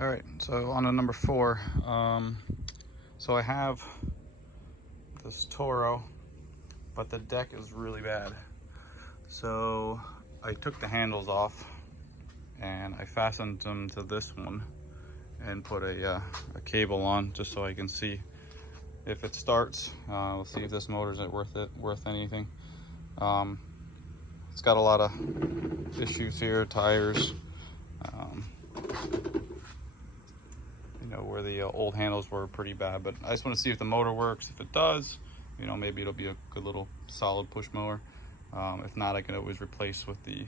All right, so on to number 4. So I have this Toro, but the deck is really bad. So I took the handles off and I fastened them to this one and put a cable on just so I can see if it starts. We'll see if this motor is worth anything. It's got a lot of issues here, tires. You know, where the old handles were pretty bad, but I just want to see if the motor works. If it does, you know, maybe it'll be a good little solid push mower. If not, I can always replace with the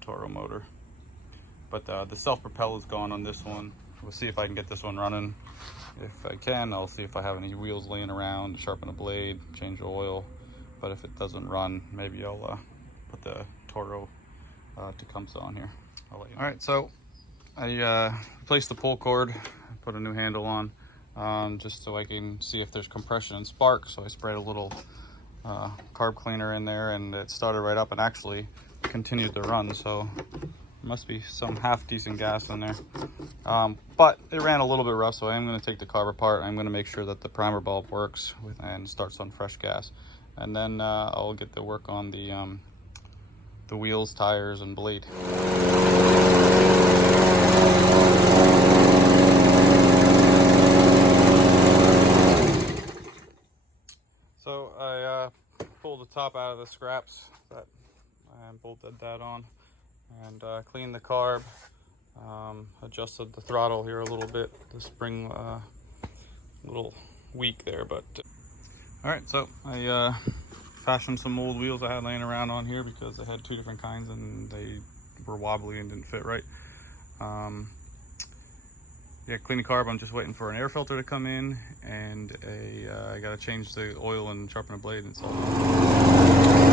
Toro motor. But the self-propel is gone on this one. We'll see if I can get this one running. If I can, I'll see if I have any wheels laying around, sharpen a blade, change the oil. But if it doesn't run, maybe I'll put the Toro tecumseh on here. I'll let you know. All right, so I replaced the pull cord, put a new handle on, just so I can see if there's compression and spark. So I sprayed a little carb cleaner in there, and it started right up and actually continued to run. So there must be some half decent gas in there, but it ran a little bit rough. So I am going to take the carb apart. I'm going to make sure that the primer bulb works and starts on fresh gas, and then I'll get to work on the wheels, tires, and blade. So I pulled the top out of the scraps that I bolted that on, and cleaned the carb, adjusted the throttle here a little bit. The spring a little weak there, but all right. So I fashioned some old wheels I had laying around on here because I had 2 different kinds and they were wobbly and didn't fit right. Yeah, clean the carb. I'm just waiting for an air filter to come in, and I gotta change the oil and sharpen a blade, and it's all done.